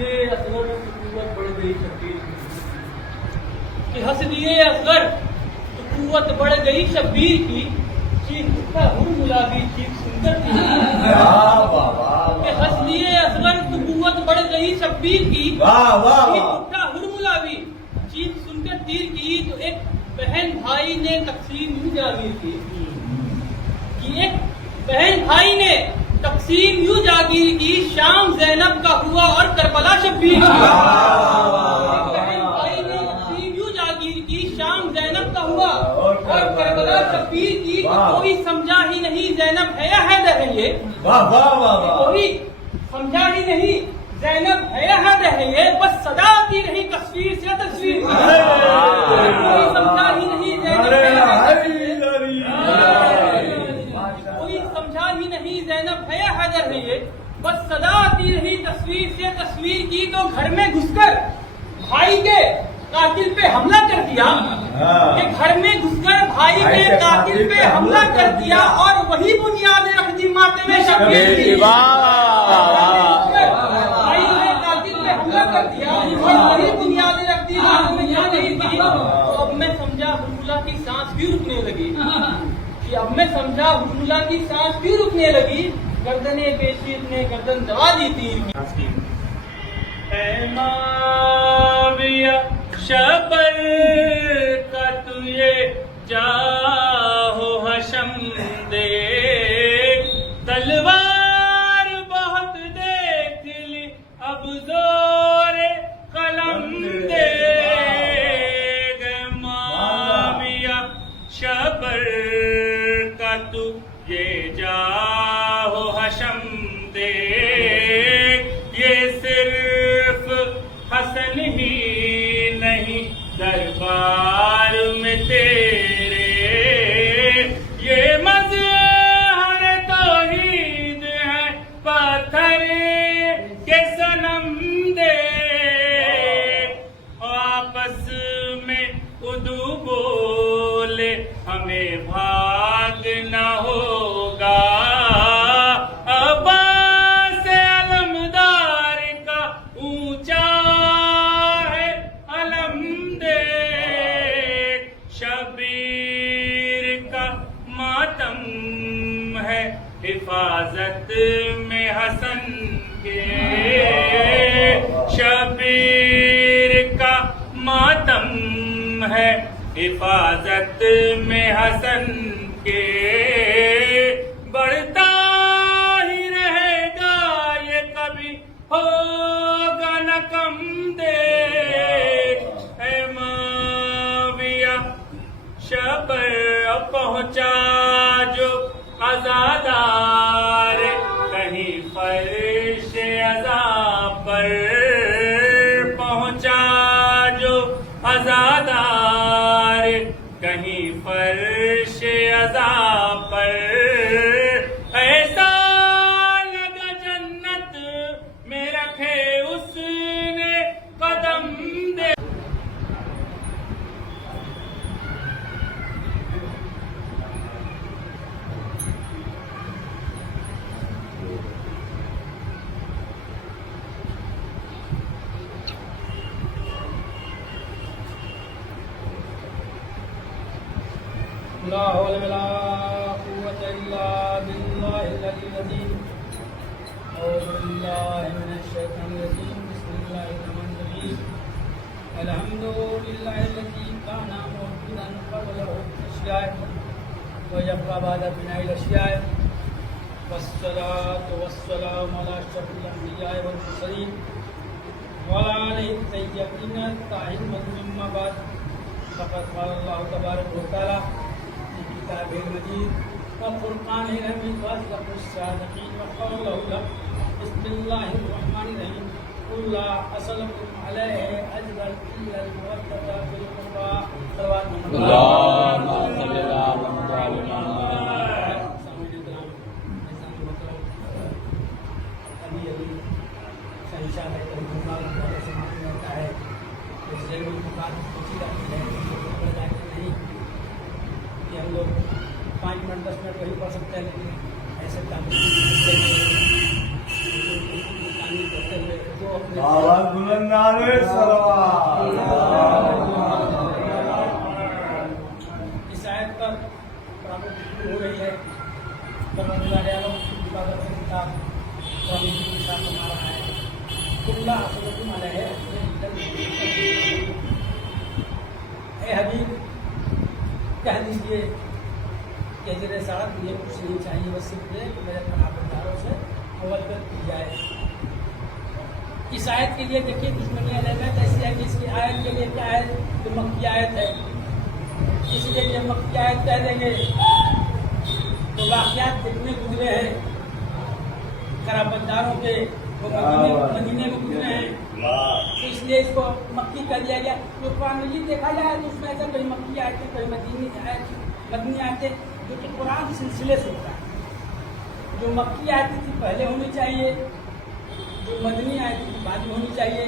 دیے اصغر تو قوت بڑھ گئی شبیر کی، کہ ہنس دیے اصغر تو قوت بڑھ گئی شبیر کی، چیخ اٹھا ہر ملابی چیخ سن کر تیر کی، کہ ہنس دیے اصغر تو قوت بڑھ گئی شبیر کی، چیخ اٹھا ہر ملابی چیخ سن کر تیر کی۔ تو ایک بہن بھائی نے تقسیم یوں جاگیر کی، کہ ایک بہن بھائی نے تقسیم یوں جاگیر کی، شام زینب کا ہوا اور کربلا شبیر کی۔ بہن بھائی نے تقسیم یوں جاگیر کی، شام زینب کا ہوا اور کربلا شبیر کی۔ کوئی سمجھا ہی نہیں زینب ہے یا حیدر ہے یہ، کوئی سمجھا ہی نہیں زینب ہے یا حیدر ہے یہ، بس صدا آتی رہی تصویر سے تصویر کی۔ کوئی سمجھا ہی نہیں زینب ہے یا حیدر ہے یہ، کوئی سمجھا ہی نہیں زینب ہے یا حیدر ہے یہ، بس صدا آتی رہی تصویر سے تصویر کی۔ تو گھر میں گھس کر بھائی کے قاتل پہ حملہ کر دیا، کہ گھر میں گھس کر بھائی کے قاتل پہ حملہ کر دیا، اور وہی بنیادیں رکھ دی ماتم شبیر کی۔ بھائی نے قاتل پہ حملہ کر دیا اور وہی بنیادیں رکھ دی ماتم شبیر کی۔ تو اب میں سمجھا حرملہ کی سانس بھی رکنے لگی، کہ اب میں سمجھا حرملہ کی سانس بھی رکنے لگی، گردن پیشید نے گردن دبا دی تیر کی۔ اے معاویہ شبر کا تجھے جاہو حشم دے، تلوار بہت دیکھ لی اب زور قلم دے، معاویہ شبر کا تجھے جاہو حشم دے، یہ صرف حسن ہی نہیں دربار میں تیرے، یہ مظہر توحید ہے پتھر کے صنم دے، آپس میں اردو بولے ہمیں بھاگنا ہوگا، عباس علمدار کا اونچا ہے علم دیکھ، شبیر کا ماتم ہے حفاظت میں حسن کے، شبیر کا ماتم ہے حفاظت میں حسن کے، بڑھتا ہی رہے گا یہ کبھی ہوگا نہ کم دیکھ، اے معاویہ شبر پہنچا جو عزادار کہیں فرش عذاب پر، پہنچا جو عزادار کہیں فرش عذاب پر، ایسا لگا جنت میں رکھے اس نے قدم دے۔ لا حول ولا قوة إلا بالله العلي العظيم، أعوذ بالله من الشيطان الرجيم، بسم الله الرحمن الرحيم، الحمد لله الذي كان موجودا قبل الأشياء ويبقى بعد بناء الأشياء، والصلاة والسلام على أشرف الأنبياء والمرسلين وعلى آله الطيبين الطاهرين، أما بعد، فقد قال الله تبارك وتعالى في كتابه المجيد وفرقانه الحميد وأصدق الصادقين، وقوله له بسم الله الرحمن الرحيم، قل لا أسألكم عليه أجرا إلا المودة في القربى، صلوات اللهم صل على محمد وعلى آل محمد۔ ہم لوگ 5 منٹ 10 منٹ وہی پڑھ سکتے ہیں، لیکن ایسے تعمیر کرتے ہوئے جو آواز بلند نعرے سلوات۔ اس آیت پر ہو رہی ہے اللہ ہے اے حبیب کہہ دیجیے کہ زیر ساتھ مجھے کچھ نہیں چاہیے، بس صرف یہ کہ میرے پناہگاروں سے موت کی جائے۔ اس آیت کے لیے دیکھیے دشمنی علامت ایسی ہے کہ اس کی آیت کے لیے کیا ہے جو مکی آیت ہے، اس لیے یہ مکی آیت کہہ دیں گے تو واقعات کتنے گزرے ہیں خرابت داروں کے، وہ مدینے میں گزرے ہیں، تو اس لیے اس کو مکی کر دیا گیا۔ جو قرآن مجید دیکھا جائے تو اس میں ایسا کوئی مکی آیتیں کوئی مدنی آیتیں جو کہ قرآن سلسلے سے ہوتا ہے۔ جو مکی آیتیں تھی پہلے ہونی چاہیے، جو مدنی آیتیں تھی بعد میں ہونی چاہیے،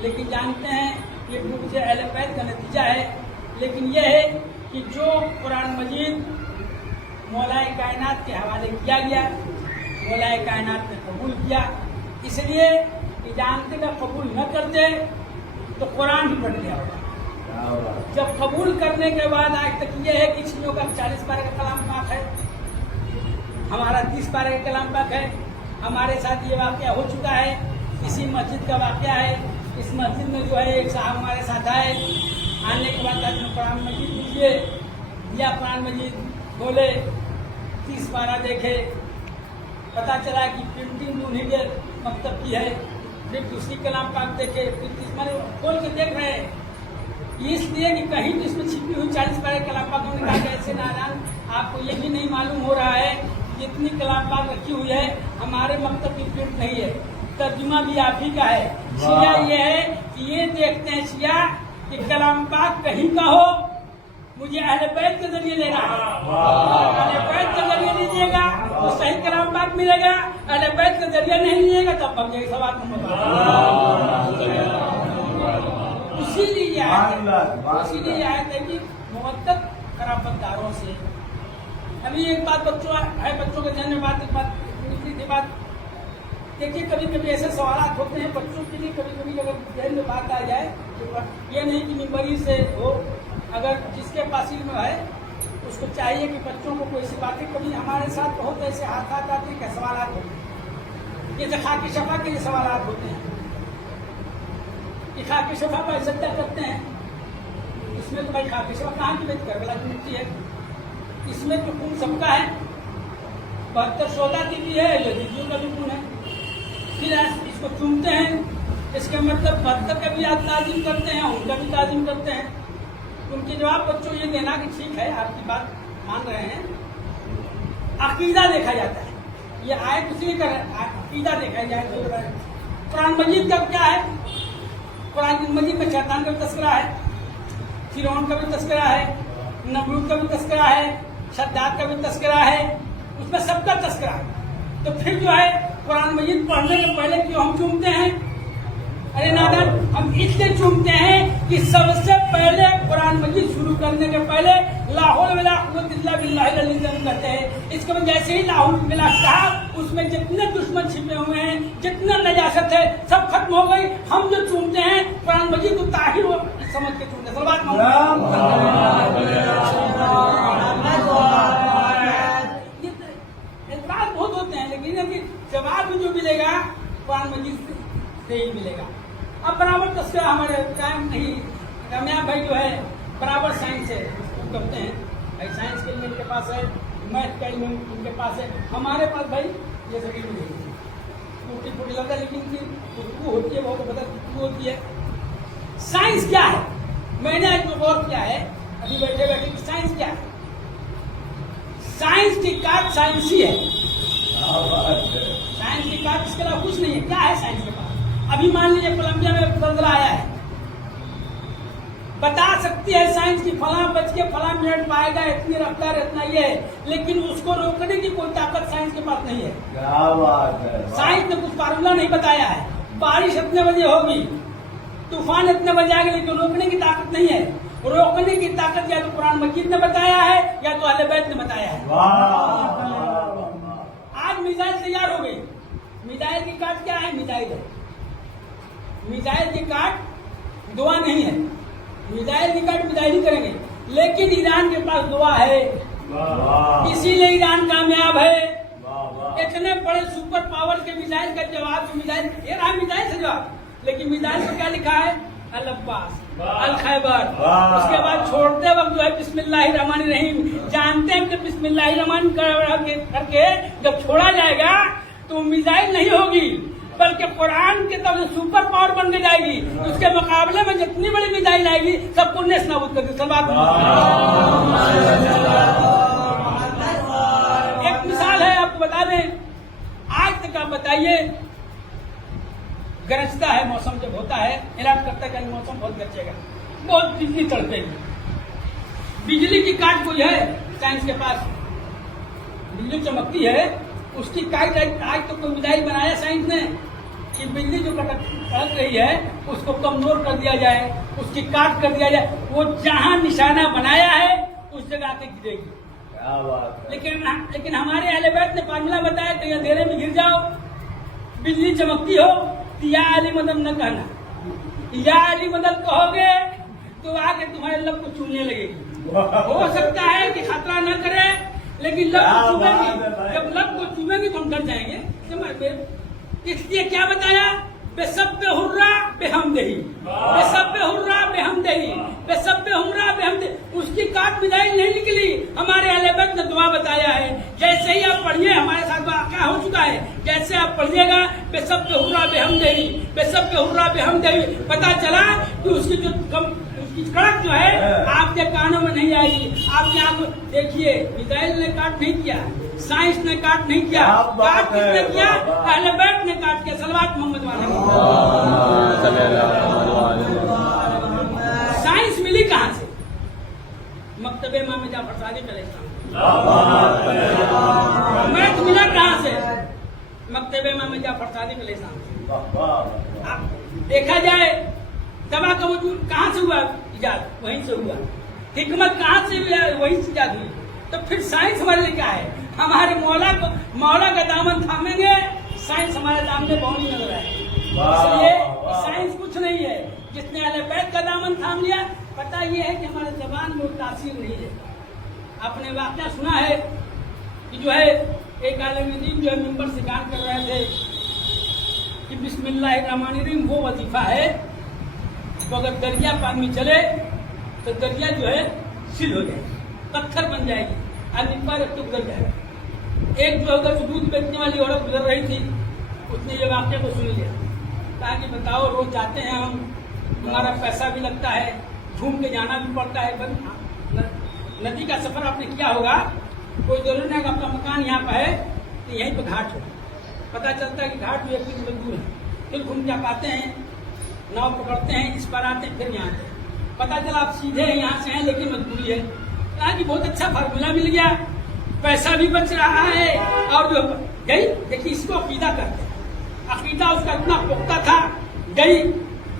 لیکن جانتے ہیں یہ مجھے اہل بیت کا نتیجہ ہے۔ لیکن یہ ہے کہ جو قرآن مجید مولائے کائنات کے حوالے کیا گیا، مولائے کائنات نے قبول کیا، اس لیے کہ جانتے کہ قبول نہ کرتے تو قرآن بھی پڑھ گیا ہوگا۔ جب قبول کرنے کے بعد آج تک یہ ہے کہ چیزوں کا 40 پارے کا کلام پاک ہے، ہمارا 30 پارے کا کلام پاک ہے، ہمارے ساتھ یہ واقعہ ہو چکا ہے، اسی مسجد کا واقعہ ہے۔ اس مسجد میں جو ہے ایک صاحب ہمارے ساتھ آئے، آنے کے بعد قرآن مجید دیجیے، یا قرآن مجید کھولے، 30 پارہ دیکھے، پتا چلا کہ پرنٹنگ انہیں کے مکتب کی ہے، پھر دوسری کلام پاک دیکھے، پھر کھول کے دیکھ رہے ہیں، اس لیے کہ کہیں تو اس میں چھپی ہوئی 40 پارے کلام پاک نے کہا کہ ایسے نادان آپ کو یہ بھی نہیں معلوم ہو رہا ہے کہ اتنی کلام پاک رکھی ہوئی ہے، ہمارے مکتب کی پرنٹ نہیں ہے، ترجمہ بھی آپ ہی کا ہے۔ شیعہ یہ ہے کہ یہ دیکھتے ہیں شیعہ کہ کلام پاک کہیں کا ہو، مجھے اہل بیت کے ذریعے لینا ہے، اہل بیت کے ذریعے لیجیے گا تو صحیح کلام پاک ملے گا، اہل بیت کے ذریعے نہیں لیجیے گا تب ہم یہ سوال نمبر اسی لیے یہ آیت ہے کہ مودت خرابت داروں سے۔ ابھی ایک بات بچوں کے ذہن میں بات نکلی تھی بات، دیکھیے کبھی کبھی ایسے سوالات ہوتے ہیں بچوں کے لیے، کبھی کبھی اگر ذہن میں بات آ جائے تو یہ نہیں کہ ممبری سے ہو، اگر جس کے پاس علم ہے اس کو چاہیے کہ بچوں کو کوئی سی باتیں، کبھی ہمارے ساتھ بہت ایسے حادثات آتے ہیں کہ سوالات ہوتے ہیں، جیسے خاک شفا کے لیے سوالات ہوتے ہیں کہ خاک شفا پر سجدہ کرتے ہیں، اس میں تو بھائی خاک شفا کہاں کی بیت کربلا کی مٹی ہے، اس میں تو خون سب کا ہے، 72 شعلہ کی بھی ہے، یزیدیوں کا بھی خون ہے، پھر اس کو چومتے ہیں، اس کا مطلب 72 کا بھی آپ تعظیم کرتے ہیں، ان کا بھی تعظیم کرتے ہیں۔ ان کے جواب بچوں یہ دینا کہ ٹھیک ہے آپ کی بات مان رہے ہیں، عقیدہ دیکھا جاتا ہے، یہ آیت اس لیے کر عقیدہ دیکھا جائے تو قرآن مجید کا کیا ہے؟ قرآن مجید میں شیطان کا بھی تذکرہ ہے، فرعون کا بھی تذکرہ ہے، نمرود کا بھی تذکرہ ہے، شداد کا بھی تذکرہ ہے، اس میں سب کا تذکرہ ہے۔ تو پھر جو ہے قرآن مجید پڑھنے کے پہلے کیوں ہم چومتے ہیں؟ ارے نادر، ہم اس لیے چومتے ہیں کہ سب سے پہلے قرآن مجید شروع کرنے کے پہلے لا حول ولا قوت الا باللہ العلی العظیم کہتے ہیں۔ اس کے بعد جیسے ہی لا حول ولا کہا، اس میں جتنے دشمن چھپے ہوئے ہیں، جتنا نجاست ہے، سب ختم ہو گئی۔ ہم جو چومتے ہیں قرآن مجید کو طاہر سمجھ کے چومتے ہیں۔ صلوات اعتراض بہت ہوتے ہیں، لیکن جواب جو ملے گا قرآن مجید سے ہی ملے گا۔ اب برابر تذکرہ ہمارے قائم نہیں، کامیاب بھائی جو ہے برابر سائنس ہے کرتے ہیں، بھائی سائنس کے علم ان کے پاس ہے، میتھ کا علم ان کے پاس ہے، ہمارے پاس بھائی یہ سب علم نہیں ہے، ٹوٹی پھوٹی لگتا ہے، لیکن گفتگو ہوتی ہے، بہت بدل گفتگو ہوتی ہے۔ سائنس کیا ہے؟ میں نے آج جو غور کیا ہے ابھی بیٹھے بیٹھے کہ سائنس کیا ہے؟ سائنس کی کار سائنسی ہے، سائنس کی کار اس کے علاوہ کچھ نہیں ہے۔ کیا ہے سائنس کے پاس؟ ابھی مان لیجیے کولمبیا میں زلزلہ آیا ہے، بتا سکتی ہے سائنس کی فلاں بج کے فلاں منٹ پائے گا، اتنی رفتار اتنا یہ ہے، لیکن اس کو روکنے کی کوئی طاقت سائنس کے پاس نہیں ہے۔ کیا بات ہے! سائنس نے کچھ فارمولا نہیں بتایا ہے، بارش اتنے بجے ہوگی، طوفان اتنے بجے آئے گا، لیکن روکنے کی طاقت نہیں ہے۔ روکنے کی طاقت یا تو قرآن مجید نے بتایا ہے یا تو اہل بیت نے بتایا ہے۔ آج میزائل تیار ہو گئی، میزائل کی کاٹ کیا ہے؟ میزائل ہے، मिसाइल की काट दुआ नहीं है, मिसाइल की काट मिसाइल ही करेंगे, लेकिन ईरान के पास दुआ है, वाह इसीलिए ईरान कामयाब है। वाह वाह इतने बड़े सुपर पावर के मिसाइल का जवाब, मिसाइल ये रहा मिसाइल से जवाब, लेकिन मिसाइल में क्या लिखा है? अल अब्बास, अल खैबर। वाह। उसके बाद छोड़ते वक्त जो है बिस्मिल्लाहिर्रहमानिर्रहीम, जानते हैं कि बिस्मिल्लाहिर्रहमान करके जब छोड़ा जाएगा तो मिसाइल नहीं होगी, बल्कि कुरान की तरफ से सुपर पावर बन के जाएगी। उसके मुकाबले में जितनी बड़ी मिसाइल आएगी सबको नेस नाबूद कर दी। एक मिसाल है, आपको बता दें, आज तक आप बताइए, गरजता है मौसम जब होता है, इरादा करता है कि मौसम बहुत गरजेगा, बहुत बिजली तड़पेगी, बिजली की काट कोई है साइंस के पास, बिजली चमकती है, उसकी काट आज तो कोई मिसाइल बनाया साइंस ने कि बिजली जो कड़क रही है उसको कमजोर कर दिया जाए, उसकी काट कर दिया जाए, वो जहां निशाना बनाया है उस जगह आके गिरेगी। क्या बात है। लेकिन हमारे अहले बैत ने फार्मूला बताया कि अंधेरे में गिर जाओ, बिजली चमकती हो तो या अली मदद न कहना, या अली मदद कहोगे तो आके तुम्हारे लब को चूमने लगेगी। हो सकता है कि खतरा न करे, लेकिन लब को चूमेगी, जब लब को चूमेगी तो हम डर जाएंगे। समझ में? इसलिए क्या बताया? बेसब्बे हुर्रा बेहमदही, बेसब्बे हुर्रा बेहमदही, बेसब्बे हुर्रा बेहमदही। उसकी काट मिसाइल नहीं निकली, हमारे अहले बैत ने दुआ बताया है। जैसे ही आप पढ़िए, हमारे साथ क्या हो चुका है, जैसे आप पढ़िएगा बेसब्बे हुर्रा बेहमदही, बेसब्बे हुर्रा बेहमदही, पता चला कि उसकी जो उसकी कड़क जो है आपके कानों में नहीं आएगी। आपके आंखों देखिए, मिसाइल ने काट नहीं किया, साइंस ने काट नहीं किया, काट किसने किया? अहले बैत ने काट किया। सलवात मोहम्मद वाले। साइंस मिली कहाँ से? मकतबे इमाम जाफर सादिक अलैहिस्सलाम। मैथ मिला कहाँ से? मकतबे इमाम जाफर सादिक अलैहिस्सलाम। आप देखा जाए, दवा का वजूद कहाँ से हुआ? इजाद वहीं से हुआ। हिकमत कहाँ से वहीं से इजाद हुई। तो फिर साइंस हमारे लिए क्या है? हमारे मौला का दामन थामेंगे, साइंस हमारे सामने बहुनी नजर आएगी। इसलिए साइंस कुछ नहीं है। जिसने अहले बैत का दामन थाम लिया, पता ये है कि हमारे जबान में तासीर नहीं है। आपने वाकया सुना है कि जो है एक आलिम दीन जो है मिंबर से गान कर रहे थे कि बिस्मिल्लाहिर्रहमानिर्रहीम वो वजीफा है तो अगर दरिया पानी में चले तो दरिया जो है सिल हो जाएगी, पत्थर बन जाएगी, आदमी पर रख तो गुजर जाएगा। एक जो अगर दूध बेचने वाली औरत गुजर रही थी, उसने ये वाक्य को सुन लिया, कहा कि बताओ रोज जाते हैं हम, हमारा पैसा भी लगता है, घूम के जाना भी पड़ता है, नदी का सफर आपने किया होगा, कोई जरूरी नहीं आपका मकान यहाँ पर है तो यहीं पर घाट हो, पता चलता है कि घाट भी 1 किलोमीटर दूर है, फिर घूम जा पाते हैं, नाव पकड़ते हैं, इस पर आते हैं, फिर यहाँ आते हैं, पता चला आप सीधे यहाँ से हैं लेकिन मजबूरी है। कहा कि बहुत अच्छा फार्मूला मिल गया, पैसा भी बच रहा है और जो गई, देखिए इसको अकीदा करते हैं, अकीदा उसका इतना पुख्ता था, गई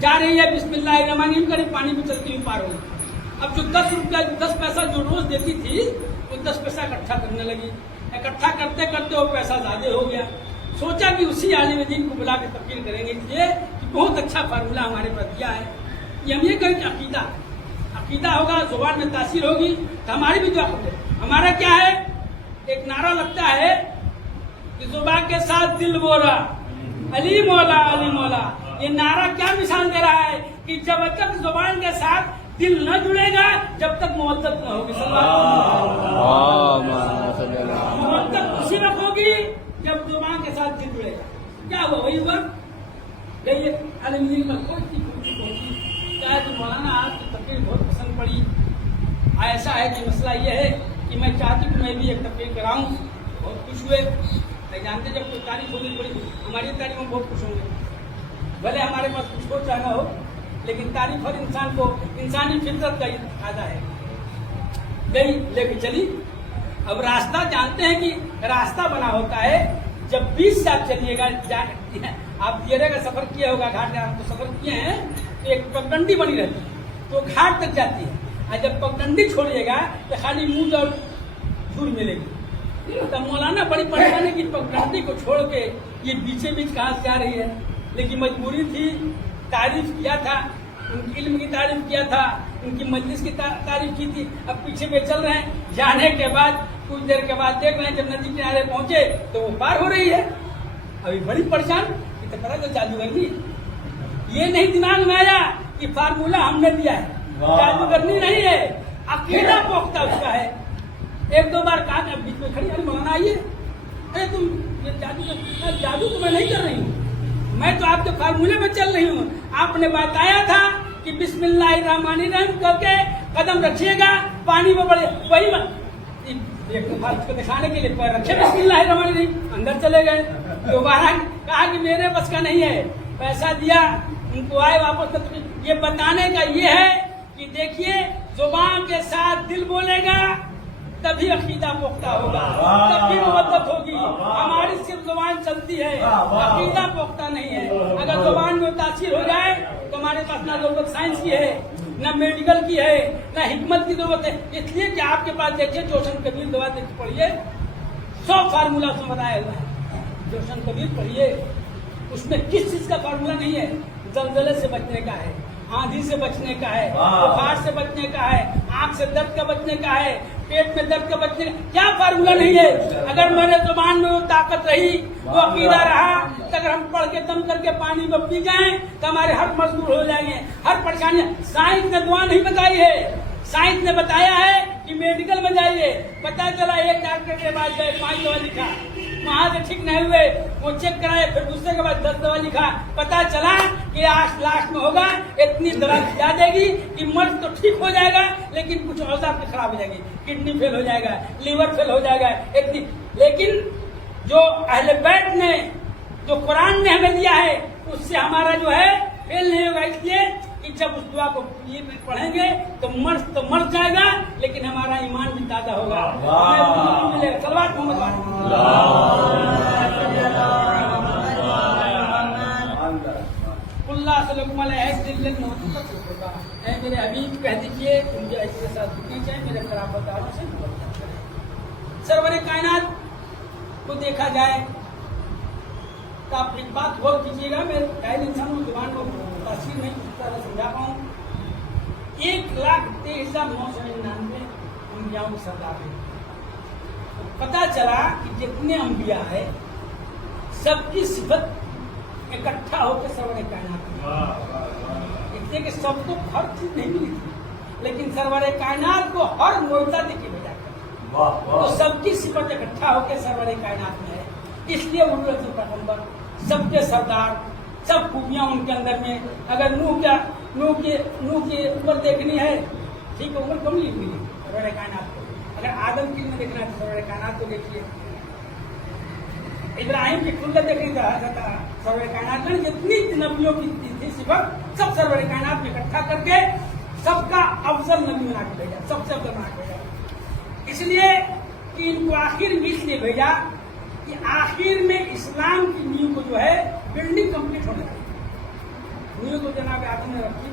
जा रही है बिस्मिल्लाहिर्रहमानिर्रहीम करीब पानी में चलती हुई पार होगी। अब जो 10 रुपया 10 पैसा जो रोज देती थी वो 10 पैसा इकट्ठा करने लगी, इकट्ठा करते करते वो पैसा ज्यादा हो गया। सोचा कि उसी आलिम दीन को बुला के तकरीर करेंगे, इसलिए कि बहुत अच्छा फार्मूला हमारे पास दिया है। ये हम ये कहें कि अकीदा होगा, जुबान में तासीर होगी तो हमारी भी दुआ होगी। हमारा क्या है, एक नारा लगता है कि जुबान के साथ दिल बोला, अली मौला अली मौला। ये नारा क्या मिसाल दे रहा है कि जब तक जुबान के साथ दिल न जुड़ेगा, जब तक मोहब्बत न होगी। मोहब्बत उसी वक्त होगी जब जुबान के साथ दिल जुड़ेगा। क्या हुआ? वही हुआ। गई आलिम में पहुंची, क्या है मौलाना आपकी तकरीर बहुत पसंद पड़ी, ऐसा है कि मसला ये है कि मैं चाहती हूँ मैं भी एक तकरीर कराऊँ। बहुत खुश हुए, मैं जानते जब कोई तारीफ होनी पड़ी, हमारी तारीफ में बहुत खुश होंगे, भले हमारे पास कुछ हो चाहे हो, लेकिन तारीफ हर इंसान को इंसानी फितरत का फायदा है। गई लेके चली। अब रास्ता जानते हैं कि रास्ता बना होता है जब 20 से आप चलिएगा, आप दियरे का सफर किया होगा, घाट का आप तो सफर किए हैं, तो एक पगडंडी बनी रहती है तो घाट तक जाती है, और जब पगडंडी छोड़िएगा तो खाली मुंह और धूल मिलेगी। तो मौलाना बड़ी परेशानी की पगडंडी को छोड़ के ये बीचे बीच कहाँ से जा रही है, लेकिन मजबूरी थी तारीफ किया था, उनकी इल्म की तारीफ किया था, उनकी मजलिस की तारीफ की थी। अब पीछे पे चल रहे हैं, जाने के बाद कुछ देर के बाद देख रहे हैं जब नदी किनारे पहुंचे तो वो पार हो रही है। अभी बड़ी परेशान कि तो पता जादूगरनी, ये नहीं दिमाग में आया कि फार्मूला हमने दिया है, जादूगरनी नहीं है, अकेला पोख्ता उसका है। एक दो बार कहा कि बीच में खड़ी, अरे मौलाना आइए, अरे तुम ये जादू तो मैं नहीं कर रही हूँ, मैं तो आपके फार्मूले में चल रही हूँ। आपने बताया था कि बिस्मिल्लाहिर्रहमानिर्रहीम करके कदम रखिएगा, पानी में बढ़े, वही एक को दिखाने के लिए पैर रखे बिस्मिल्लाहिर्रहमानिर्रहीम, अंदर चले गए। दोबारा कहा कि मेरे बस का नहीं है, पैसा दिया, उनको आए वापस। ये बताने का ये है कि देखिए जुबान के साथ दिल बोलेगा तभी अकीदा पुख्ता होगा, तभी मुवद्दत होगी। हमारी सिर्फ जुबान चलती है, अकीदा पुख्ता नहीं है। अगर जुबान में तासीर हो जाए तो हमारे पास ना जरूरत साइंस की है, न मेडिकल की है, न हिकमत की जरूरत है। इसलिए कि आपके पास देखिए जोशन कबीर दवा देखिए, पढ़िए, 100 फार्मूला उसमें बताया हुआ है। जोशन कबीर पढ़िए, उसमें किस चीज का फार्मूला नहीं है। जलजले से बचने का है, आंधी से बचने का है, बुखार से बचने का है, आंख से दर्द का बचने का है, पेट में दर्द का बचने का, क्या फार्मूला नहीं है। अगर मेरे जुबान में वो ताकत रही, वो अकीदा रहा, तो अगर हम पढ़ के दम करके पानी में पी जाएं तो हमारे हर मजदूर हो जाएंगे, हर परेशानी। साइंस ने दुआ नहीं बताई है, साइंस ने बताया है कि मेडिकल में जाइए। पता चला एक डॉक्टर के पास गए, 5 दवा लिखा, वहां से ठीक नहीं हुए, वो चेक कराए, फिर दूसरे के बाद 10 दवा लिखा। पता चला कि आज लास्ट में होगा, इतनी दवा खिला देगी कि मर्ज तो ठीक हो जाएगा लेकिन कुछ औजार की खराब हो जाएगी, किडनी फेल हो जाएगा, लीवर फेल हो जाएगा इतनी। लेकिन जो अहले बैत ने, जो कुरान ने हमें दिया है, उससे हमारा जो है फेल नहीं होगा। इसलिए कि जब उस दुआ को पढ़ेंगे तो मर जाएगा, लेकिन हमारा ईमान भी ताजा होगा, हमें मिलेगा। सलवात मेरे हबीब कह दीजिए, मुझे ऐसे साथ दुखी चाहे, मेरे खराब बताओ से सरवरे कायनात को देखा जाए तो आप एक बात गौर कीजिएगा, मैं कायल इंसान हूँ, जुबान को तासीर नहीं तरह समझा पाऊँ। 1,23,999 अम्बियाओं के सरदार हैं। पता चला कि जितने अम्बिया है सबकी सिफत इकट्ठा होकर सरवरे कायनात में, इसलिए कि सबको हर चीज नहीं मिली थी, लेकिन सरवरे कायनात को हर मोइजा देके भेजा कर, तो सबकी सिफत इकट्ठा होकर सरवरे कायनात में है। इसलिए उर्दू पैगम्बर, सबके सरदार, सब खूबियां उनके अंदर में। अगर नूह की उम्र देखनी है, ठीक है, उम्र कम लिखनी है सरवरे कायनात को। अगर आदम की उम्र देखना है तो सरवरे कायनात को देखिए। इब्राहिम की खुल्लत देखनी था सरवरे कायनात में। जितनी नबियों की थी सिफत, सब सरवरे कायनात में इकट्ठा करके सबका अफजल नबी बना के भेजा, सबसे अफजल बना के भेजा। इसलिए कि इनको आखिर में इसलिए भेजा कि आखिर में इस्लाम की नींव को जो है बिल्डिंग कंप्लीट होने लगी। नींव को जनाब आदम ने रखी,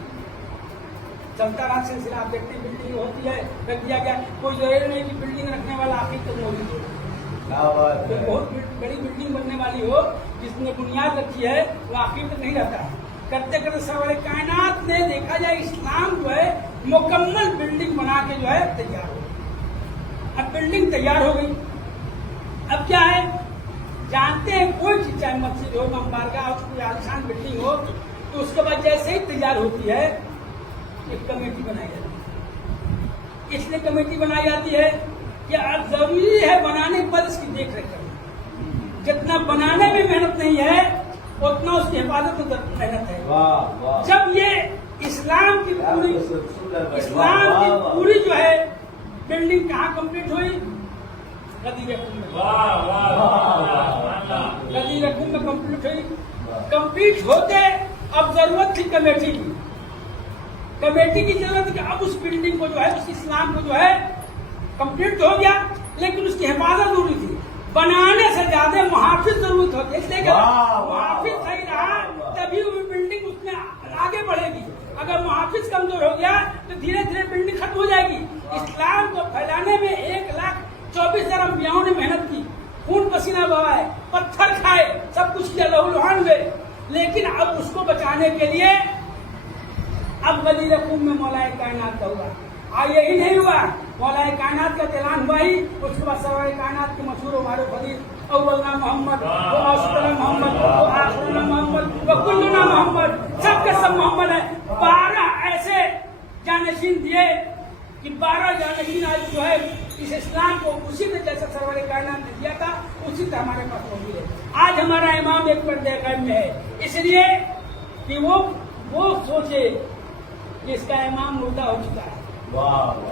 चलता रहा सिलसिला। आप देखते हैं बिल्डिंग होती है, रख दिया गया, कोई जरूरी नहीं कि बिल्डिंग रखने वाला आखिर तक मौजूद हो। बहुत बड़ी बिल्डिंग बनने वाली हो, जिसने बुनियाद रखी है, वो आखिर तक नहीं रहता है। करते करते सरवरे कायनात ने देखा जाए इस्लाम जो है मुकम्मल बिल्डिंग बना के जो है तैयार हो गई। अब बिल्डिंग तैयार हो गई, अब क्या है, जानते हैं कोई चीज, चाहे मस्जिद हो, बारगाह हो, कोई आलिशान बिल्डिंग हो, तो उसके बाद जैसे ही तैयार होती है एक कमेटी बनाई जाती है। इसलिए कमेटी बनाई जाती है कि अब जरूरी है बनाने पर इसकी देख रेख करना। जितना बनाने में मेहनत नहीं है उतना उसकी हिफाजत में मेहनत है। जब ये इस्लाम की पूरी जो है बिल्डिंग कहाँ कंप्लीट हुई, गदीर कुंभ में कंप्लीट हुई। कंप्लीट होते अब जरूरत थी कमेटी की। कमेटी की जरूरत कि अब उस बिल्डिंग को जो है, उस इस्लाम को जो है कंप्लीट तो हो गया, लेकिन उसकी हिफाजत जरूरी थी। बनाने से ज्यादा मुहाफिज जरूरत होती है, इसलिए मुहाफिज सही रहा तभी वो बिल्डिंग उसमें आगे बढ़ेगी। अगर मुहाफिज कमजोर हो गया तो धीरे धीरे बिल्डिंग खत्म हो जाएगी। इस्लाम को फैलाने में 1,24,000 अम्बियाओं ने मेहनत की, खून पसीना बहाए, पत्थर खाए, सब कुछ किया, लहू लुहान गए, लेकिन لیکن اب اس کو بچانے کے لیے اب غدیر خون میں مولا کائنات کا ہوا. یہی نہیں ہوا, مولا کائنات کا اعلان ہوا ہی, اس کے بعد سرور کائنات کے مشہور ہمارے خدیج اولنا محمد و آخرنا محمد و آخرنا محمد و کلنا محمد, سب کے سب محمد ہے. 12 ایسے جانشین دیے کہ 12 جانشین آج جو ہے اس اسلام کو اسی نے جیسا سرور کائنات نے دیا تھا اسی طرح ہمارے پاس موجود ہے. آج ہمارا امام ایک پردے غیب میں ہے, اس لیے کہ وہ سوچے کہ اس کا امام مردہ ہو چکا ہے,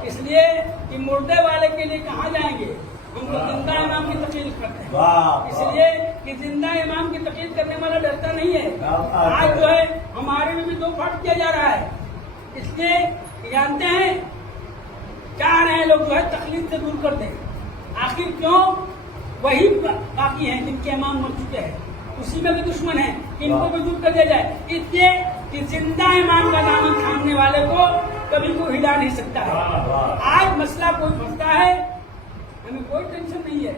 اس لیے کہ مردے والے کے لیے کہاں جائیں گے, ہم تو زندہ امام کی تقریر کرتے ہیں. اس لیے کہ زندہ امام کی تقریر کرنے والا ڈرتا نہیں ہے. آج جو ہے ہمارے میں بھی 2 فرق کیا جا رہا ہے, اس لیے جانتے ہیں چاہ رہے ہیں لوگ جو ہے تقلید سے دور کر دیں. آخر کیوں, وہی باقی ہیں جن کے امام مر چکے ہیں, اسی میں بھی دشمن ہیں, ان کو بھی دور کر دیا جائے. اس لیے کہ زندہ امام کا دامن تھامنے والے کو کبھی کوئی ہلا نہیں سکتا ہے. آج مسئلہ کوئی پھنستا ہے, ہمیں کوئی ٹینشن نہیں ہے.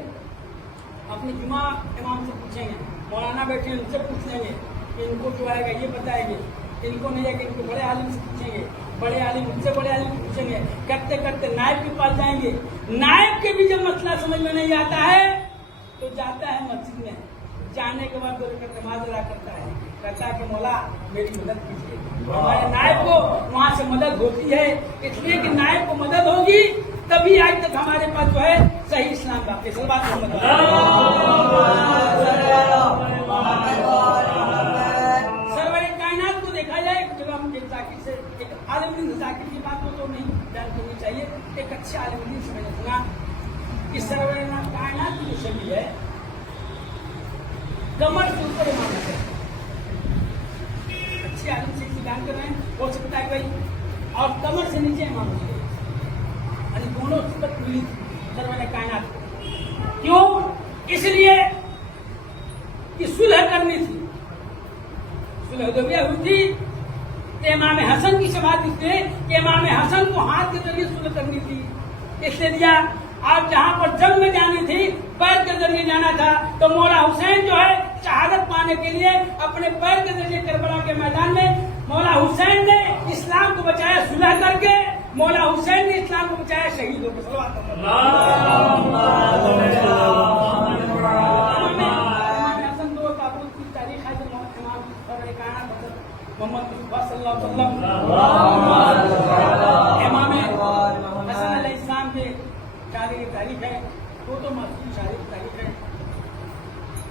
اپنے جمعہ امام سے پوچھیں گے, مولانا بیٹھے ان سے پوچھ لیں گے کہ ان کو جو آئے گا یہ بتائیں گے, ان کو نہیں ہے کہ ان کو بڑے عالم سے پوچھیں گے, بڑے عالم ان سے بڑے عالم سے پوچھیں گے, کرتے کرتے نائب کے پاس جائیں گے. نائب کے بھی جب مسئلہ سمجھ میں نہیں آتا ہے تو جاتا ہے مسجد میں, جانے کے بعد 2 رکعت نماز ادا کرتا ہے, کہتا ہے کہ مولا میری مدد کیجیے. ہمارے نائب کو وہاں سے مدد ہوتی ہے, اس لیے کہ نائب کو مدد ہوگی تبھی آج تک ہمارے پاس جو ہے صحیح اسلام باقی. سلوات محمد سرور کائنات کو دیکھا جائے ایک جگہ مجھے ذاکر سے ایک عالم دین ذاکر کی بات کو تو نہیں بیان کرنی چاہیے, ایک اچھے عالم دین سے میں نے سنا کہ سرور کائنات کی جو شبیہ ہے کمر کے اوپر امام ہے. اچھے عالم سے بیان کر رہے ہیں, ہو سکتا ہے بھائی, اور کمر سے نیچے امام ہے, یعنی دونوں صفت ملی سرور کائنات. کیوں, اس لیے کہ صلح کرنی تھی, صلح حدیبیہ ہوئی تھی کہ امام حسن کی شفاعت اس لیے کہ امام حسن کو ہاتھ کے ذریعے صلح کرنی تھی, اس لیے دیا. آپ جہاں پر جنگ میں جانی تھی پیر کے ذریعے جانا تھا, تو مولا حسین جو ہے شہادت پانے کے لیے اپنے پیر کے ذریعے کربلا کے میدان میں مولا حسین نے اسلام کو بچایا صلح کر کے, مولا حسین نے اسلام کو بچایا شہید ہو کے. حسن 2 تابوت کی تاریخ ہے جو امام سرور کائنات محمد مصطفیٰ صلی اللہ علیہ وسلم امام حسن علیہ السلام کے شادی کی تاریخ ہے, وہ تو مسجد شادی کی تاریخ ہے.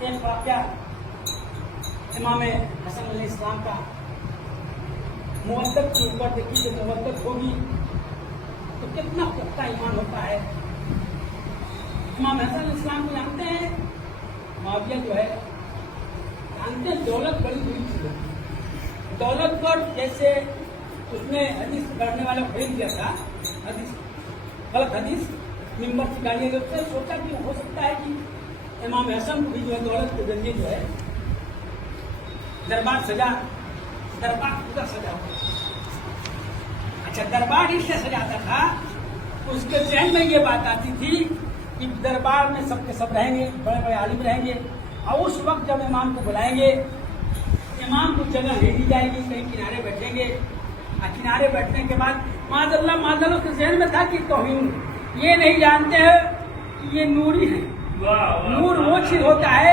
ایک واقعہ امام حسن علیہ السلام کا مودت کے اوپر دیکھیے, جب مودت ہوگی تو کتنا پختہ ایمان ہوتا ہے. امام حسن علیہ السلام کو جانتے ہیں, معاویہ جو ہے جانتے ہیں دولت بڑی بری چیز ہے. دولت پر جیسے اس نے حدیث پڑھنے والا خرید دیا تھا, حدیث غلط حدیث ممبر سے گاڑی نے سوچا کہ ہو سکتا ہے کہ امام حسن کو بھی جو ہے دولت کے ذریعے جو ہے دربار پورا سجا ہوا. اچھا, دربار اس سے سجاتا تھا اس کے ذہن میں یہ بات آتی تھی کہ دربار میں سب کے سب رہیں گے, بڑے بڑے عالم رہیں گے, اور اس وقت جب امام کو بلائیں گے امام کو جگہ لے دی جائے گی, کہیں کنارے بیٹھیں گے, اور کنارے بیٹھنے کے بعد معاذ اللہ اس کے ذہن میں تھا کہ توہین, یہ نہیں جانتے ہیں کہ یہ نوری ہے. نور وہ چیز ہوتا ہے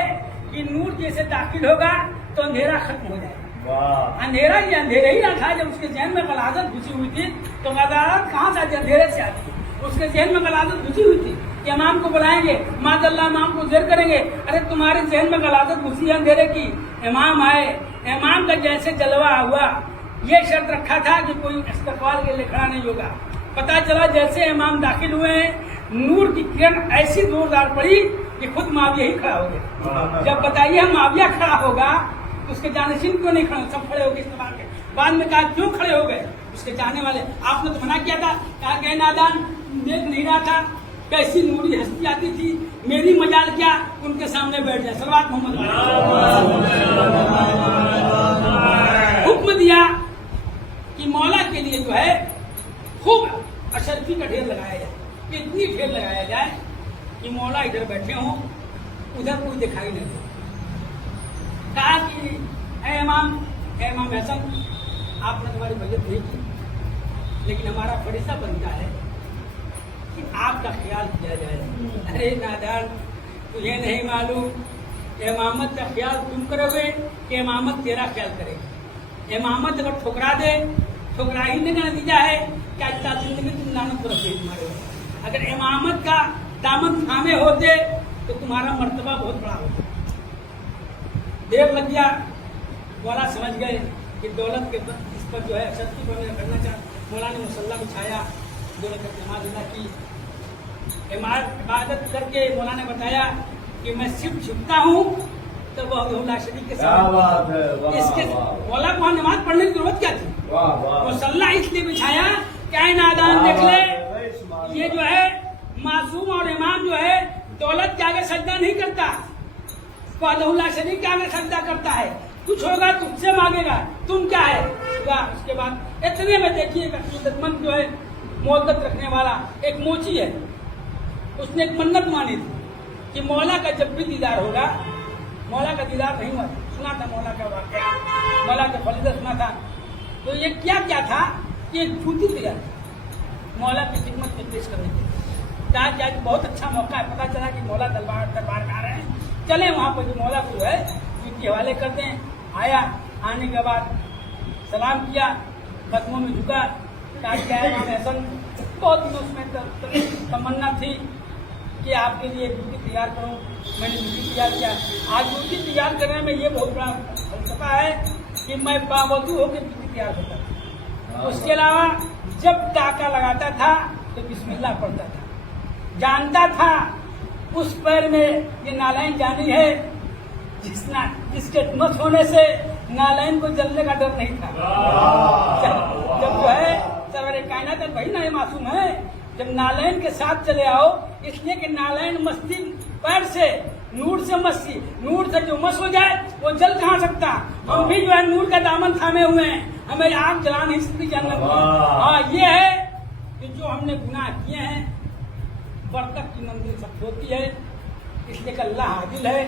کہ نور جیسے داخل ہوگا تو اندھیرا ختم ہو جائے گا. اندھیرا یہ اندھیرا ہی نہ تھا. جب اس کے ذہن میں غلاظت گھسی ہوئی تھی تو غلاظت کہاں سے آتی, اندھیرے سے آتی. اس کے ذہن میں غلاظت گھسی ہوئی تھی کہ امام کو بلائیں گے, معاذ اللہ امام کو زیر کریں گے. ارے تمہارے ذہن میں غلاظت گھسی ہے اندھیرے کی, امام آئے, امام کا جیسے جلوہ ہوا یہ شرط رکھا تھا کہ کوئی استقبال کے لیے کھڑا نہیں ہوگا. پتا چلا جیسے امام داخل ہوئے ہیں نور کی کرن ایسی زوردار پڑی کہ خود معاویہ ہی کھڑا ہو گیا. جب بتائیے معاویہ کھڑا ہوگا تو اس کے جانشین کیوں نہیں کھڑے, سب کھڑے ہو گئے استعمال کے. بعد میں کہا کیوں کھڑے ہو گئے, اس کے چاہنے والے, آپ نے تو منع کیا تھا, کہا کہ نادان دیکھ نہیں رہا تھا کیسی نوری ہستی آتی تھی, میری مجال کیا ان کے سامنے بیٹھ جائے. صلوات محمد. حکم دیا کہ مولا کے لیے جو ہے خوب اشرفی کا ڈھیر لگایا جائے, اتنی ڈھیر لگایا جائے کہ مولا ادھر بیٹھے ہوں ادھر کوئی دکھائی نہیں دے. کہا کہ اے امام इमाम हसन, आपने तुम्हारी मदद नहीं की, लेकिन हमारा फरिश्ता बनता है कि आपका ख्याल किया जाए। अरे नादान, तुझे नहीं मालूम इमामत का ख्याल तुम करोगे कि इमामत तेरा ख्याल करेगी। इमामत अगर ठुकरा दे, ठुकरा ही का नतीजा है कि आज जिंदगी तुम लानत पर तुम्हारे। अगर इमामत का दामन थामे होते तो तुम्हारा मर्तबा बहुत बड़ा होता। देर लग गया, मौला समझ गए कि दौलत के इस पर जो है सख्ती पर करना चाह। मौला ने मुसल्ला बिछाया, दौलत की नमाज अदा की, इबादत करके मौला ने बताया कि मैं सिर्फ झुकता हूँ तो वह शरीफ के साथ इसके मौला को नमाज पढ़ने की जरूरत क्या थी? मुसल्ला इसलिए बिछाया क्या नादान देख ले, ये जो है मासूम और इमाम जो है दौलत के आगे सजदा नहीं करता, वह शरीफ के आगे सजदा करता है। कुछ होगा तुझसे मांगेगा, तुम क्या है? उसके बाद इतने में देखिए एक अकीदतमंद जो है मोहब्बत रखने वाला एक मोची है, उसने एक मन्नत मानी थी कि मौला का जब भी दीदार होगा, मौला का दीदार नहीं हुआ, सुना था मौला का वाकया, मौला का फलीदा सुना था, तो ये क्या क्या था कि एक जूती तैयार मौला की खिदमत में पेश करने के लिए। कहा कि आज बहुत अच्छा मौका है, पता चला कि मौला दरबार में आ रहे हैं, चले वहाँ पर जो मौला को है के हवाले करते हैं। आया, आने के बाद सलाम किया, कदमों में झुका, कहा इमाम हसन बहुत दिनों उसमें तमन्ना थी कि आपके लिए ड्यूटी तैयार करूं, मैंने ड्यूटी तैयार किया। आज ड्यूटी तैयार करने में ये बहुत बड़ा फलसफा है कि मैं बावजूद होकर ड्यूटी तैयार करता था। उसके अलावा जब टाका लगाता था तो बिस्मिल्लाह पढ़ता था, जानता था उस पैर में ये नालायन जानी है जिसके मत होने से नालायन को जलने का डर नहीं था। जब जो है सरवरे कायनात वही ना मासूम है, जब नालायन के साथ चले आओ, इसलिए कि नालायन मस्ती पैर से नूर से मस्ती, नूर से जो मस हो जाए वो जल कहाँ सकता। हम भी जो है नूर का दामन थामे हुए हैं, हमें आग जला नहीं सकती जन्नत में। हाँ, ये है कि जो हमने गुनाह किए हैं, बरकत की मंजिल सब होती है, इसलिए कि अल्लाह आदिल है,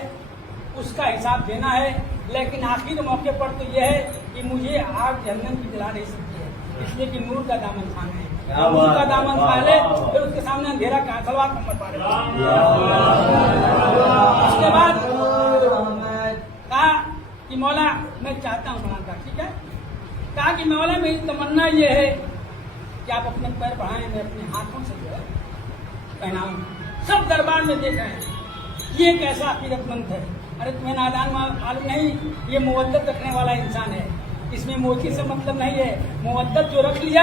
उसका हिसाब देना है। लेकिन आखिर मौके पर तो यह है कि मुझे आग जहन्नम की जला नहीं सकती है, इसलिए कि नूर का दामन थामे, नूर का दामन थाले, फिर उसके सामने अंधेरा कहाँ सलवार कमर पारे। उसके बाद कहा कि मौला मैं चाहता हूँ बनाता, ठीक है। कहा कि मौला मेरी तमन्ना ये है कि आप अपने पैर बढ़ाएं, मैं अपने हाथों से जो है पहनाऊं। सब दरबार में देख रहे हैं ये कैसा अकीदतमंद है। अरे तुम्हें नादान मालूम नहीं, ये मुवद्दत रखने वाला इंसान है, इसमें मोची से मतलब नहीं है। मुवद्दत जो रख लिया,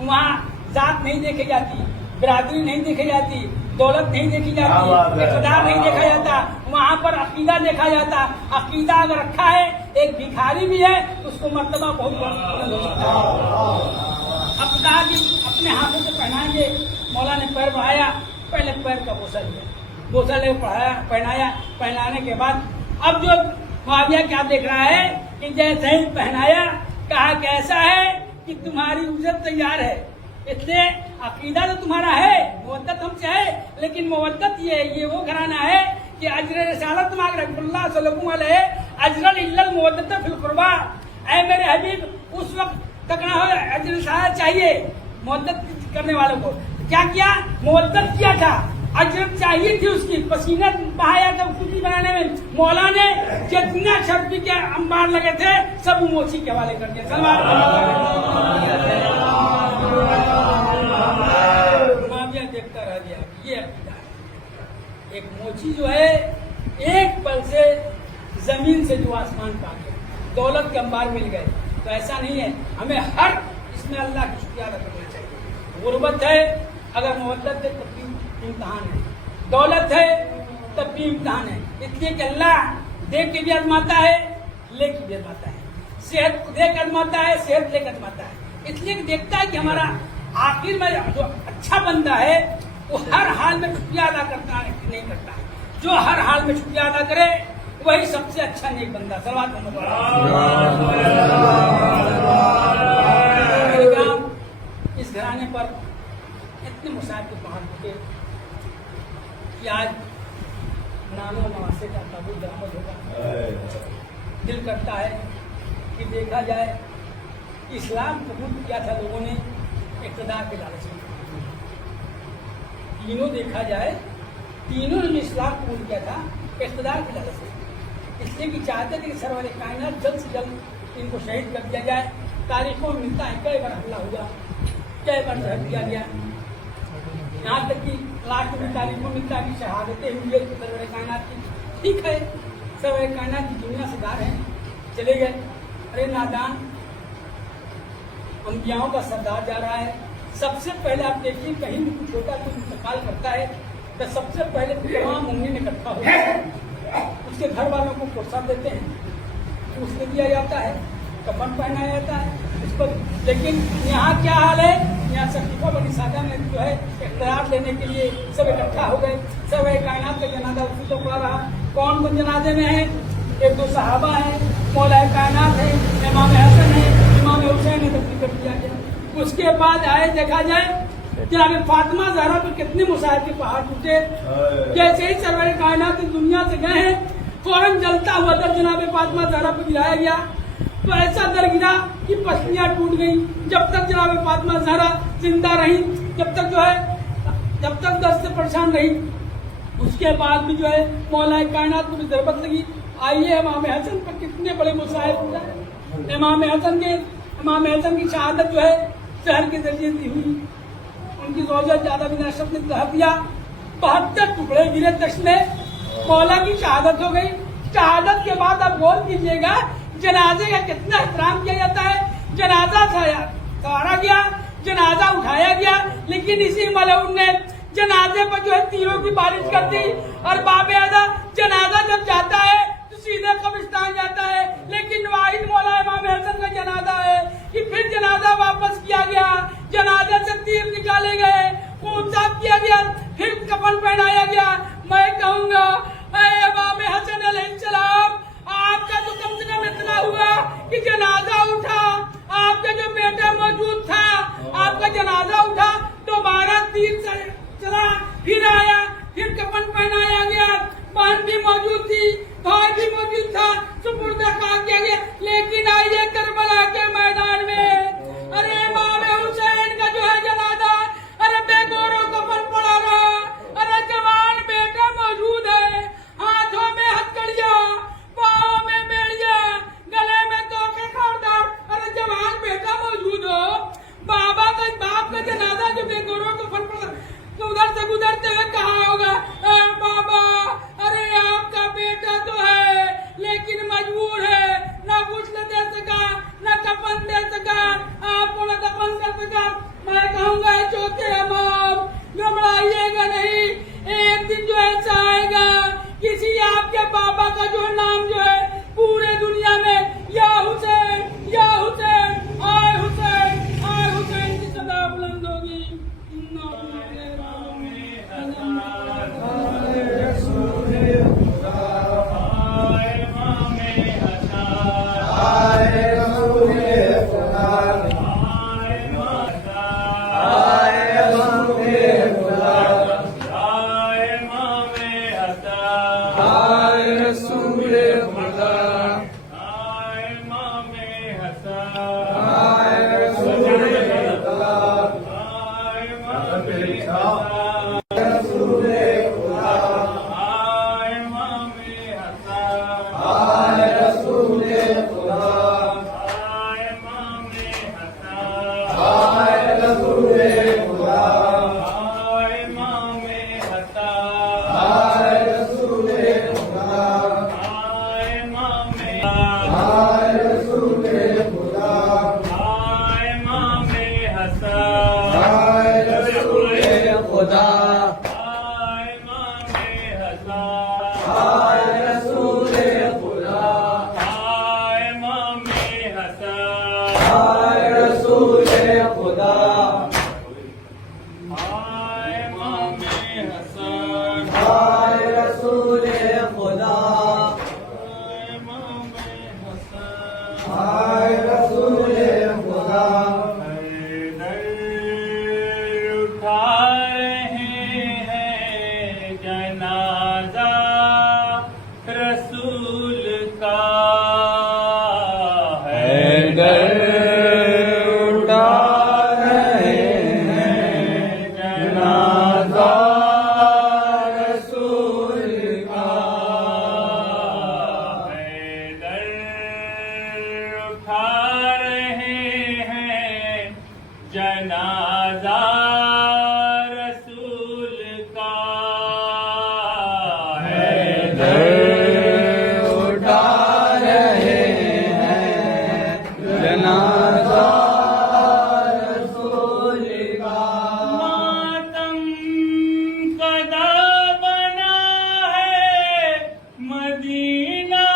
वहाँ जात नहीं देखी जाती, बिरादरी नहीं देखी जाती, दौलत नहीं देखी जाती, इक़्तिदार नहीं देखा जाता, वहाँ पर अकीदा देखा जाता। अकीदा अगर रखा है, एक भिखारी भी है, उसको मर्तबा बहुत बुलंद हो सकता है। अब कहा कि अपने हाथों से पहनाएंगे। मौला ने पैर बढ़ाया, पहले पैर का बोसा लिया, बोसा ले पहनाया, पहनाने के बाद अब जो मुआविया क्या देख रहा है कि जैसे ही पहनाया, कहा कैसा है कि तुम्हारी उजरत तैयार है, इसलिए अकीदा तो तुम्हारा है, मुवद्दत हमसे है, लेकिन मुवद्दत ये वो घराना है कि अजर रिसालत मांग रसूलुल्लाह सल्लल्लाहु अलैहि अजरल इल्लल मुवद्दत फिल कुर्बा। ऐ मेरे हबीब, उस वक्त तक ना हो अजर रिसालत चाहिए मुवद्दत करने वालों को। क्या किया? मुवद्दत किया था, अजरत चाहिए थी, उसकी पसीना बहाया था उसकी बनाने में। मौला ने जितने शर्फी के अंबार लगे थे सब मोची के हवाले कर दिया। मुआविया देखता रह गया। ये एक मोची जो है एक पल से जमीन से जो आसमान पा गया, दौलत के अंबार मिल गए। तो ऐसा नहीं है, हमें हर इसमें अल्लाह की शुक्रिया अदा करना चाहिए। गुर्बत है, अगर मुवद्दत है तब भी इम्तहान है, दौलत है तब भी इम्तहान है, इसलिए कि अल्लाह दे के भी आजमाता है, ले के भी आजमाता है, सेहत दे के आजमाता है, सेहत ले के आजमाता है। इसलिए देखता है कि हमारा आखिर में जो अच्छा बंदा है वो हर हाल में शुक्रिया अदा करता है कि नहीं करता है। जो हर हाल में शुक्रिया अदा करे वही सबसे अच्छा नेक बंदा। सल्लल्लाहु अलैहि वसल्लम। इस घराने पर इतने मुसाहिब के पहाड़ होते कि आज नानो नवासे का ताबूत बरामद होगा। दिल करता है कि देखा जाए इस्लाम कबूल किया था लोगों ने इक़्तिदार के लालच में। तीनों देखा जाए तीनों ने इस्लाम कबूल किया था इक़्तिदार के लालच में, इसलिए कि चाहते थे कि सरवर कायनात जल्द से जल्द इनको शहीद कर दिया जाए। तारीखों में मिलता है कई बार हमला हुआ, कई बार शहीद किया गया, यहाँ तक कि लास्ट में तारीखों में मिलता है कि शहादतें हुई है सरवर कायनात की। ठीक है, सरवर कायनात की दुनिया से दार हैं, चले गए। अरे नादान, अंबियाओं का सरदार जा रहा है। सबसे पहले आप देखिए कहीं भी कुछ छोटा कुछ इंतकाल करता है तो सबसे पहले तमाम मुमकिन इकट्ठा होते हैं, उसके घर वालों को प्रोत्साहन देते हैं, उसमें दिया जाता है, कफन पहनाया जाता है उस पर। लेकिन यहाँ क्या हाल है, यहाँ शकीफा बनी सादा में जो है इख्तियार लेने के लिए सब इकट्ठा हो गए। सब कायनात का जनाजा उसी को पड़ा रहा। कौन कौन जनाजे में है? एक दो सहाबा है, मौला कायनात है, इमाम हसन है, इमाम हुसैन ने तस्लीम कर दिया गया। उसके बाद आए देखा जाए जनाब फातिमा ज़हरा पर कितने मुसाहिब के पहाड़ टूटे। जैसे ही सरवर कायनात दुनिया से गए हैं फौरन जलता हुआ दर जनाब फातिमा ज़हरा पर गिराया गया, तो ऐसा दर गिरा कि पसलियां टूट गई। जब तक जनाब फातिमा ज़हरा जिंदा रही, जब तक दर्द से परेशान रही, उसके बाद भी जो है मौला कायनात को भी ज़रूरत लगी। आइए इमाम हसन पर कितने बड़े मुसाहिब हुए। इमाम हसन की शहादत जो है शहर के जरिए दी हुई। उनकी ज़ौजा ज़्यादा बिन अशरफ ने जहर दिया, 72 टुकड़े गिरे दश में, मौला की शहादत हो गई। शहादत के बाद आप गौर कीजिएगा जनाजे का कितना एहतराम किया जाता है। जनाजा सवारा गया, जनाजा उठाया गया, लेकिन इसी मलऊन ने जनाजे पर जो है तीरों की बारिश कर दी। और बाबेदा जनाजा जब जाता है तो सीधे कब्रिस्तान जाता है, लेकिन वाहिद मौला इमाम हसन का जनाजा है कि फिर जनाजा वापस किया गया, जनाजे से तीर निकाले गए, खून साफ किया गया, फिर कफन पहनाया गया। मैं कहूँगा इमाम हसन अलैहिस्सलाम, आपका तो कम से कम इतना हुआ कि जनाजा उठा, आपका जो बेटा मौजूद था, आपका जनाजा उठा, दोबारा तीर से चला, फिर आया, फिर कफन पहनाया गया, बहन भी मौजूद थी, भाई भी मौजूद था, सुपुर्दा खा किया गया। लेकिन आइए करबला के मैदान में, अरे इमाम हुसैन का जो है जनाजा, अरे बेगोरों कफन पड़ा रहा, अरे जवान बेटा मौजूद है, हाथों में हथकड़ियां, पाँव में बेड़िया, गले में तोके खारदार, अरे जवान बेटा मौजूद हो। बाप का जनाजा जो बेगोरों कफन पड़ा, तो उधर से गुजरते हुए कहा होगा बाबा, अरे आपका बेटा तो है लेकिन मजबूर है, न गुस्ल दे सका, न कफन दे सका, आपको न दफन कर सका। मैं कहूँगा चौथे इमाम, घबराइएगा नहीं, एक दिन जो ऐसा आएगा किसी आपके बाबा का जो नाम जो है पूरे दुनिया में या हुसैन या हुसैन, आए हुसैन, आए हुसैन की सदा बुलंद होगी। है उठा रहे हैं जनाजा रसूल का मातम कदा बना है मदीना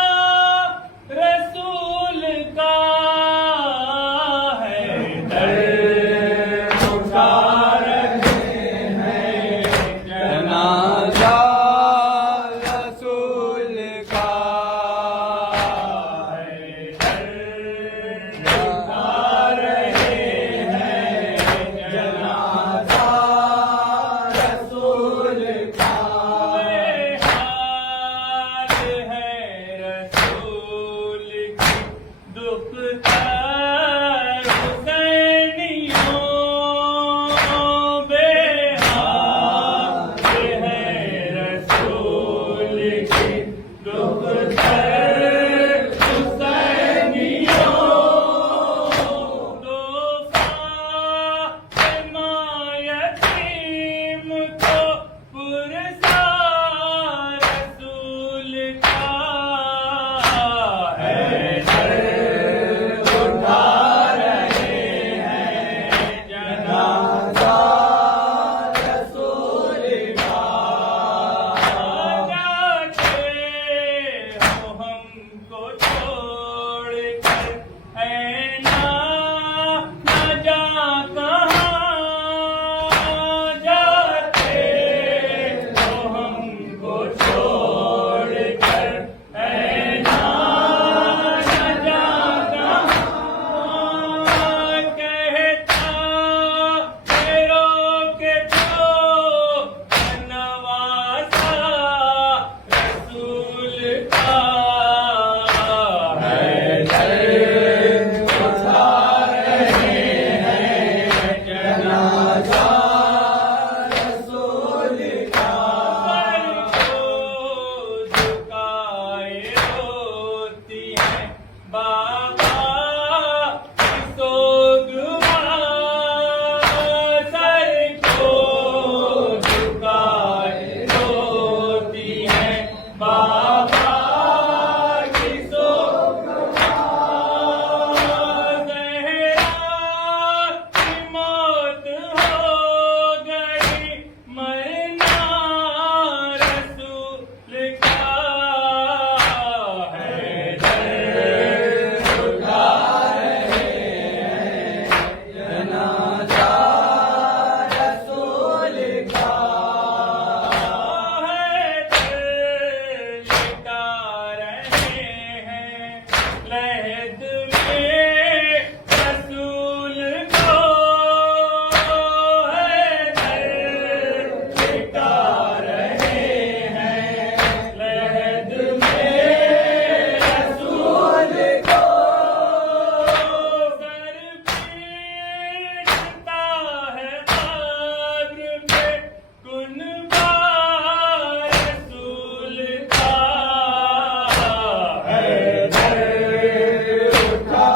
रसूल का है दर उठा रहे हैं जनाजा रसूल का है दर उठा रहे हैं जनाजा रसूल का हाल है रसूल की दुखदार हुसैनियों बेहाल है रसूल की दुखदार हुसैनियों दो फातिमा यतीम को पुरसा रसूल का है दर उठा रहे हैं जनाजा रसूल का जाते हो हमको छोड़ कर है ना जा कहाँ जाते हो हमको छोड़ कर है ना जा कहाँ कहता तेरो के जो नवासा रसूल का है दर उठा रहे हैं जनाजा रसूल का सर को झुकाए रोती है बाबा की सोगवा सर को झुकाए रोती है बाबा की सोगवा ज़हरा की मौत हो गई मरना रसूल का है दर उठा रहे हैं जनाजा रसूल का है दर लिटा रहे हैं लहद में रसूल को है दर लिटा रहे हैं लहद में रसूल को सर पीटता है कब्र पे कुनबा रसूल का है दर उठा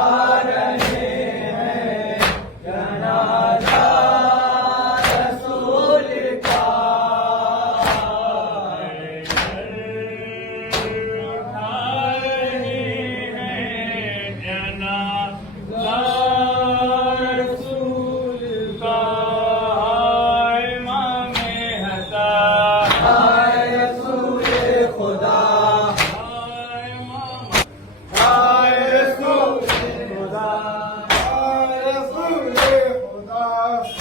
रहे हैं जनाजा रसूल का है दर उठा रहे हैं जनाजा रसूल का हाय इमामे हसन हाय रसूल खुदा हाय इमाम हाय रसूल खुदा हाय रसूल खुदा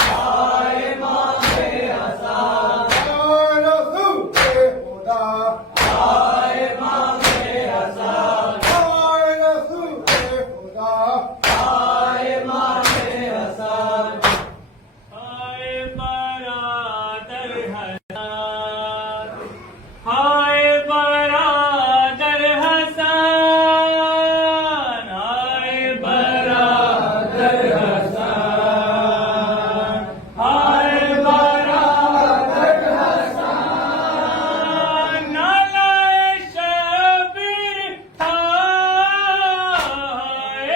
हाय इमामे हसन हाय रसूल खुदा हाय इमामे हसन हाय रसूल खुदा हाय इमामे हसन हाय बरादर हसन हाय बरादर हसन हाय बरादर हसन हाय बरादर हसन नालाए शबीर था हाय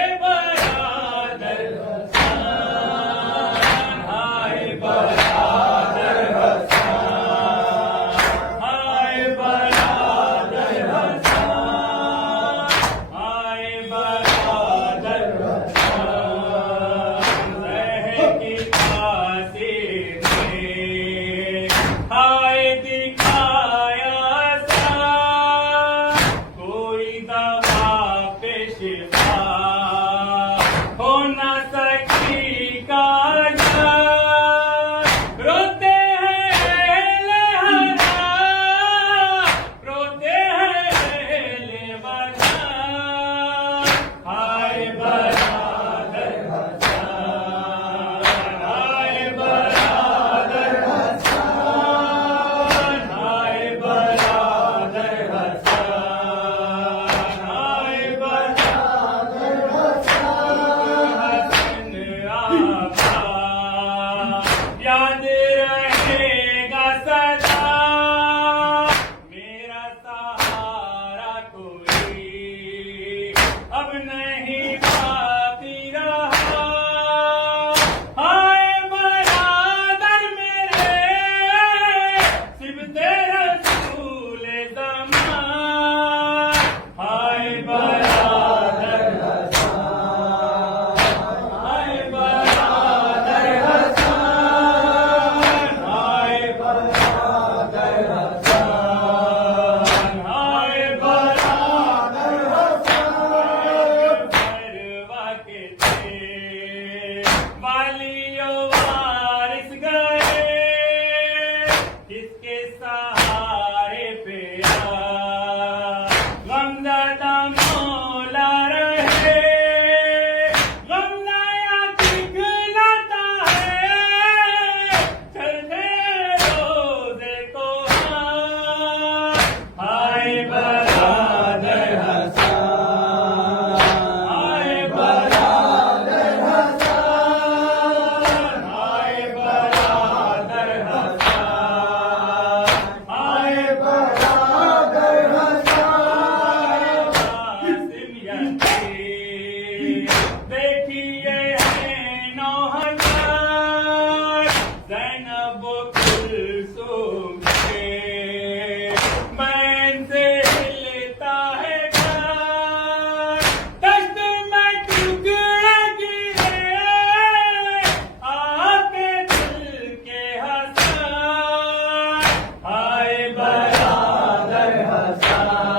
देखिए है 9,000 ज़ैनब कुलसूम के मैन से हिलता है घर दस्त में टुकड़े गिरे आके दिल के हसन आए बरादर हसन